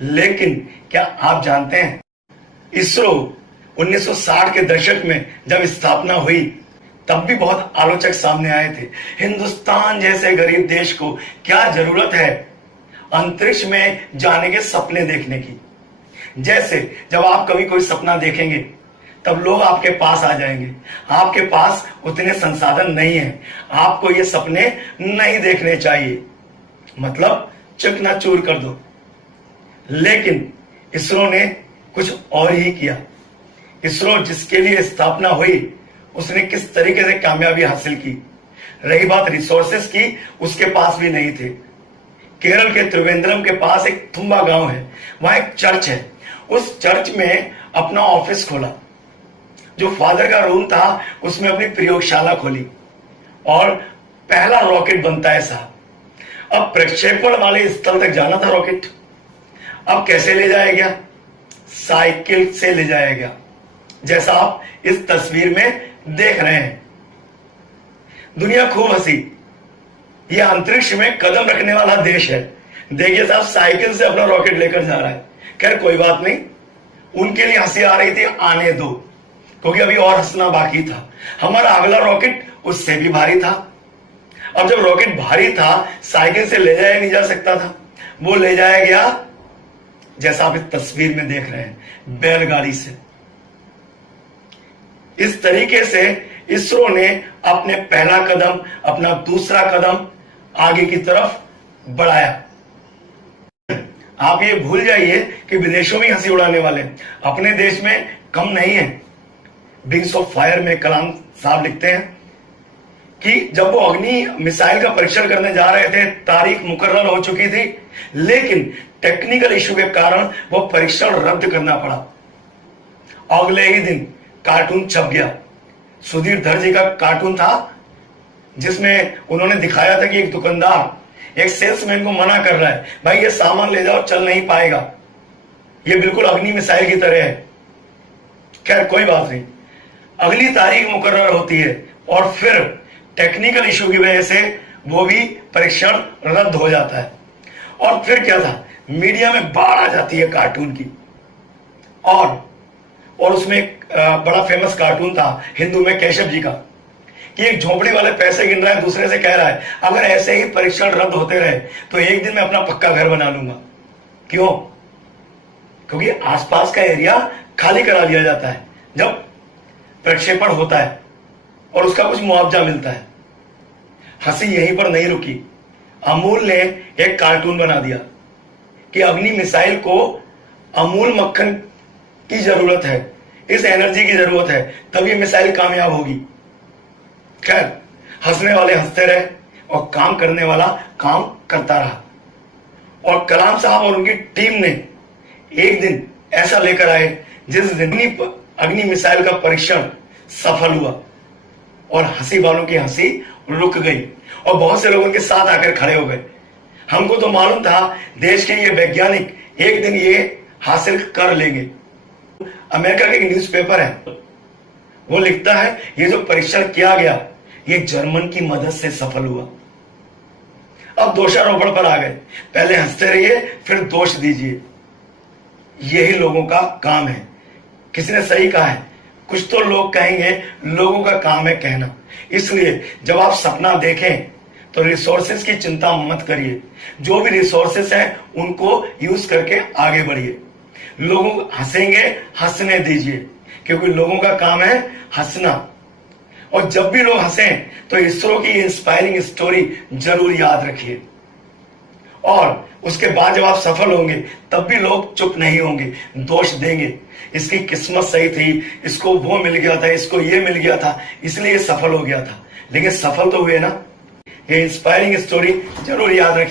लेकिन क्या आप जानते हैं, इसरो 1960 के दशक में जब स्थापना हुई तब भी बहुत आलोचक सामने आए थे। हिंदुस्तान जैसे गरीब देश को क्या जरूरत है अंतरिक्ष में जाने के सपने देखने की। जैसे जब आप कभी कोई सपना देखेंगे तब लोग आपके पास आ जाएंगे। आपके पास उतने संसाधन नहीं है, आपको ये सपने नहीं देखने चाहिए, मतलब चकनाचूर कर दो। लेकिन इसरो ने कुछ और ही किया। इसरो जिसके लिए स्थापना हुई उसने किस तरीके से कामयाबी हासिल की। रही बात रिसोर्सेस की, उसके पास भी नहीं थे। केरल के त्रिवेंद्रम के पास एक थुम्बा गांव है, वहां एक चर्च है। उस चर्च में अपना ऑफिस खोला, जो फादर का रूम था उसमें अपनी प्रयोगशाला खोली और पहला रॉकेट बनता है साहब। अब प्रक्षेपण वाले स्थल तक जाना था रॉकेट। अब कैसे ले जाया गया? साइकिल से ले जाया गया, जैसा आप इस तस्वीर में देख रहे हैं। दुनिया खूब हंसी, यह अंतरिक्ष में कदम रखने वाला देश है। देखिए साहब, साइकिल से अपना रॉकेट लेकर जा रहा है। खैर कोई बात नहीं, उनके लिए हंसी आ रही थी, आने दो, क्योंकि अभी और हंसना बाकी था। हमारा अगला रॉकेट उससे भी भारी था। अब जब रॉकेट भारी था, साइकिल से ले जाया नहीं जा सकता था, वो ले जाया गया जैसा आप इस तस्वीर में देख रहे हैं, बैलगाड़ी से। इस तरीके से इसरो ने अपने पहला कदम, अपना दूसरा कदम आगे की तरफ बढ़ाया। आप ये भूल जाइए कि विदेशों में हंसी उड़ाने वाले अपने देश में कम नहीं है। विंग्स ऑफ फायर में कलाम साहब लिखते हैं कि जब वो अग्नि मिसाइल का परीक्षण करने जा रहे थे, तारीख मुकर्रर हो चुकी थी, लेकिन टेक्निकल इशू के कारण वो परीक्षण रद्द करना पड़ा। अगले ही दिन कार्टून छप गया। सुधीर धर जी का कार्टून था, जिसमें उन्होंने दिखाया था कि एक दुकानदार एक सेल्समैन को मना कर रहा है, भाई ये सामान ले जाओ, चल नहीं पाएगा, ये बिल्कुल अग्नि मिसाइल की तरह है। खैर कोई बात नहीं, अगली तारीख मुकर्रर होती है और फिर टेक्निकल इशू की वजह से वो भी परीक्षण रद्द हो जाता है। और फिर क्या था, मीडिया में बाढ़ आ जाती है कार्टून की। और उसमें एक बड़ा फेमस कार्टून था हिंदू में केशव जी का, कि एक झोपड़ी वाले पैसे गिन रहा है, दूसरे से कह रहा है अगर ऐसे ही परीक्षण रद्द होते रहे तो एक दिन मैं अपना पक्का घर बना लूंगा। क्यों? क्योंकि आसपास का एरिया खाली करा दिया जाता है जब प्रक्षेपण होता है और उसका कुछ मुआवजा मिलता है। हंसी यहीं पर नहीं रुकी। अमूल ने एक कार्टून बना दिया कि अग्नि मिसाइल को अमूल मक्खन की जरूरत है, इस एनर्जी की जरूरत है, तभी मिसाइल कामयाब होगी। खैर, हंसने वाले हंसते रहे और काम करने वाला काम करता रहा। और कलाम साहब और उनकी टीम ने एक दिन ऐसा लेकर आए जिस दिन अग्नि मिसाइल का परीक्षण सफल हुआ और हंसी वालों की हंसी रुक गई और बहुत से लोग उनके साथ आकर खड़े हो गए। हमको तो मालूम था देश के ये वैज्ञानिक एक दिन ये हासिल कर लेंगे। अमेरिका का एक न्यूज़पेपर है, वो लिखता है ये जो परीक्षण किया गया ये जर्मन की मदद से सफल हुआ। अब दोषारोपण पर आ गए, पहले हंसते रहिए फिर दोष दीजिए। यही लोगों का काम है। किसी ने सही कहा है, कुछ तो लोग कहेंगे, लोगों का काम है कहना। इसलिए जब आप सपना देखें तो रिसोर्सेस की चिंता मत करिए। जो भी रिसोर्सेस हैं उनको यूज करके आगे बढ़िए। लोगों को हंसेंगे, हंसने दीजिए, क्योंकि लोगों का काम है हंसना। और जब भी लोग हंसें तो इसरो की इंस्पायरिंग स्टोरी जरूर याद रखिए। और उसके बाद जब आप सफल होंगे तब भी लोग चुप नहीं होंगे, दोष देंगे, इसकी किस्मत सही थी, इसको वो मिल गया था, इसको ये मिल गया था, इसलिए सफल हो गया था। लेकिन सफल तो हुए ना। ये इंस्पायरिंग स्टोरी जरूर याद रखिए।